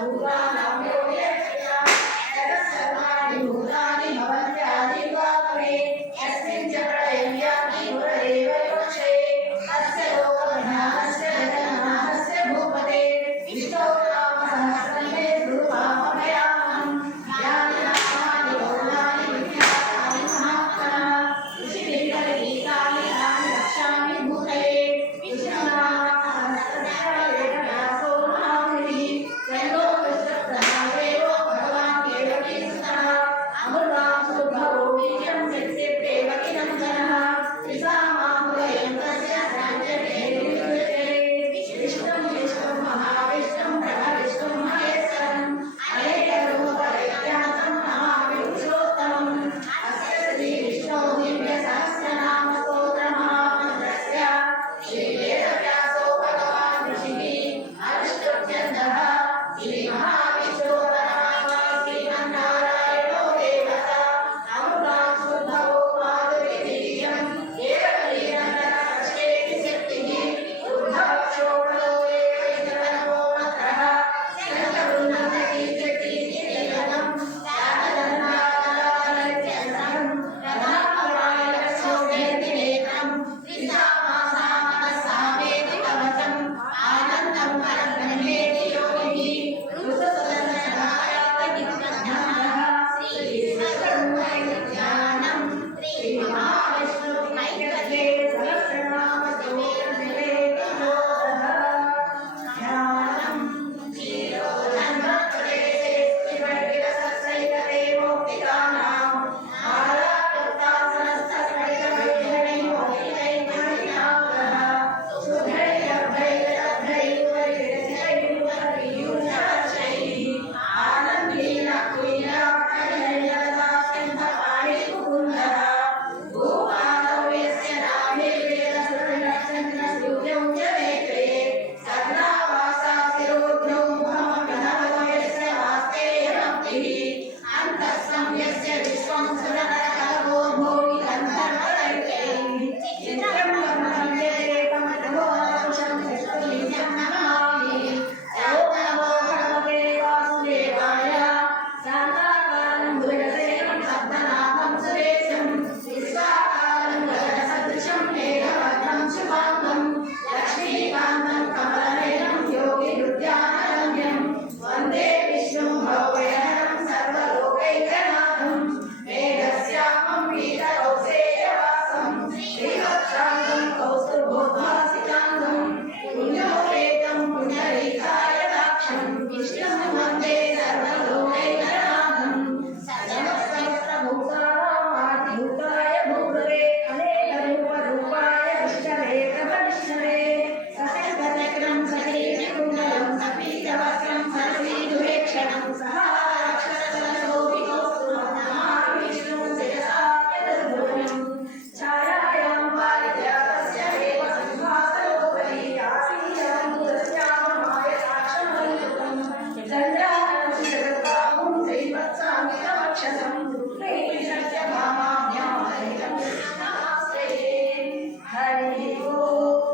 Urbana. Oh.